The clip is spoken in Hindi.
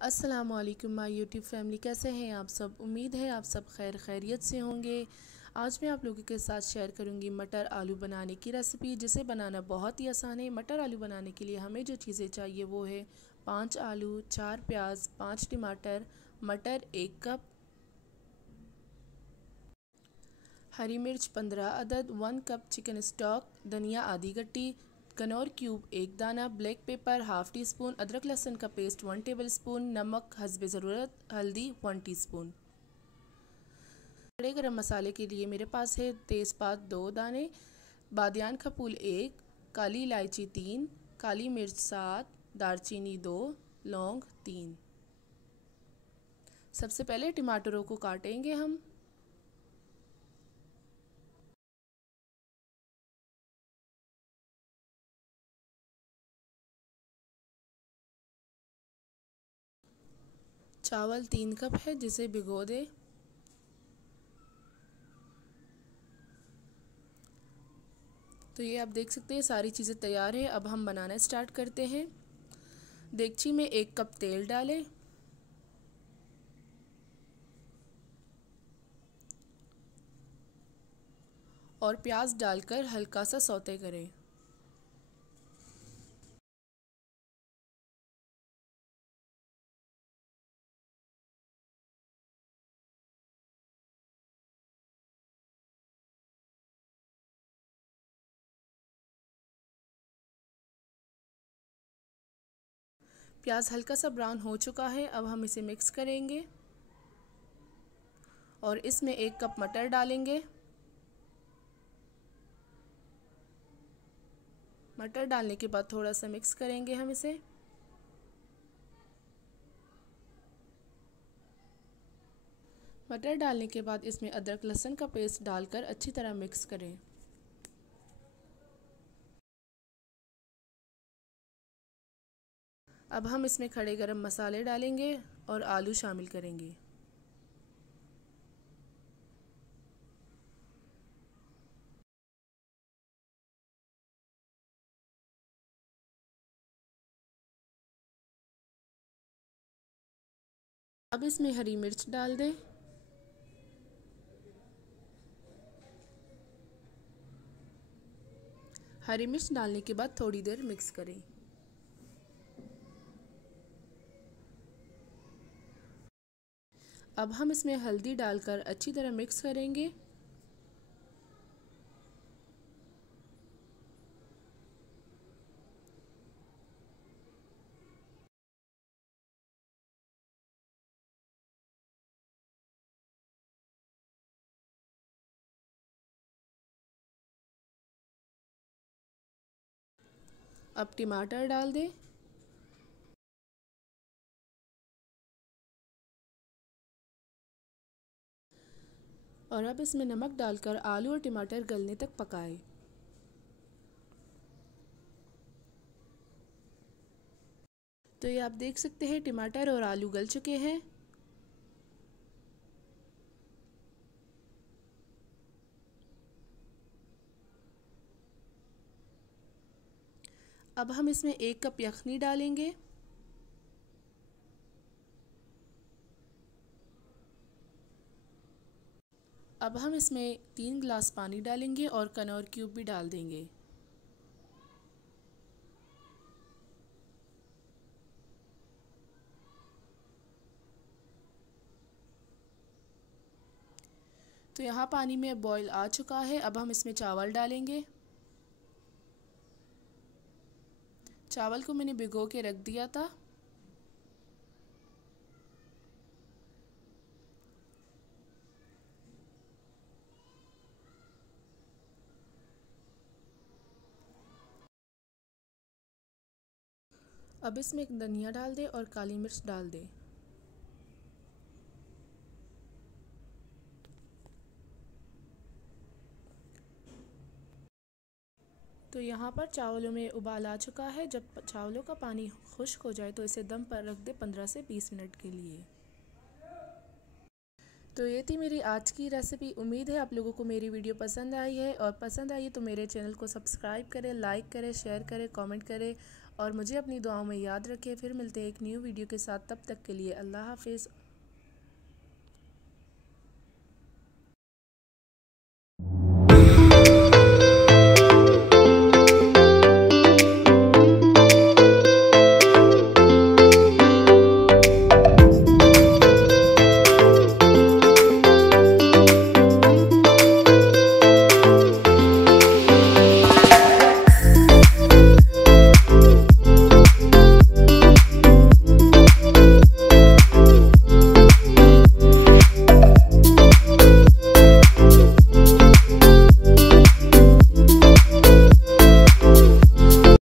अस्सलामुअलैकुम माय यूट्यूब फैमिली, कैसे हैं आप सब। उम्मीद है आप सब खैरियत से होंगे। आज मैं आप लोगों के साथ शेयर करूंगी मटर आलू बनाने की रेसिपी, जिसे बनाना बहुत ही आसान है। मटर आलू बनाने के लिए हमें जो चीज़ें चाहिए वो है 5 आलू, 4 प्याज, 5 टमाटर, मटर 1 कप, हरी मिर्च 15 अदद, 1 कप चिकन स्टॉक, धनिया आधी गट्टी, कनौर क्यूब 1 दाना, black pepper half tea spoon, अदरक लहसुन का पेस्ट 1 टेबल स्पून, नमक हस्बे ज़रूरत, हल्दी 1 टीस्पून। खड़े गरम मसाले के लिए मेरे पास है तेज़पात 2 दाने, बादियान का फूल 1, काली इलायची 3, काली मिर्च 7, दालचीनी 2, लौंग 3। सबसे पहले टमाटरों को काटेंगे हम। चावल 3 कप है, जिसे भिगो दे। तो ये आप देख सकते हैं सारी चीज़ें तैयार है। अब हम बनाना स्टार्ट करते हैं। देगची में 1 कप तेल डालें और प्याज डालकर हल्का सा सौते करें। प्याज हल्का सा ब्राउन हो चुका है। अब हम इसे मिक्स करेंगे और इसमें 1 कप मटर डालेंगे। मटर डालने के बाद थोड़ा सा मिक्स करेंगे हम इसे। मटर डालने के बाद इसमें अदरक लहसुन का पेस्ट डालकर अच्छी तरह मिक्स करें। अब हम इसमें खड़े गरम मसाले डालेंगे और आलू शामिल करेंगे। अब इसमें हरी मिर्च डाल दें। हरी मिर्च डालने के बाद थोड़ी देर मिक्स करें। अब हम इसमें हल्दी डालकर अच्छी तरह मिक्स करेंगे। अब टमाटर डाल दें। और अब इसमें नमक डालकर आलू और टमाटर गलने तक पकाएं। तो ये आप देख सकते हैं टमाटर और आलू गल चुके हैं। अब हम इसमें 1 कप यखनी डालेंगे। अब हम इसमें 3 गिलास पानी डालेंगे और कनौर क्यूब भी डाल देंगे। तो यहाँ पानी में बॉईल आ चुका है। अब हम इसमें चावल डालेंगे। चावल को मैंने भिगो के रख दिया था। अब इसमें एक धनिया डाल दें और काली मिर्च डाल दें। तो यहाँ पर चावलों में उबाल आ चुका है। जब चावलों का पानी खुश्क हो जाए तो इसे दम पर रख दे 15 से 20 मिनट के लिए। तो ये थी मेरी आज की रेसिपी। उम्मीद है आप लोगों को मेरी वीडियो पसंद आई है, और पसंद आई है तो मेरे चैनल को सब्सक्राइब करें, लाइक करें, शेयर करें, कमेंट करें और मुझे अपनी दुआओं में याद रखें। फिर मिलते हैं एक न्यू वीडियो के साथ, तब तक के लिए अल्लाह हाफिज़।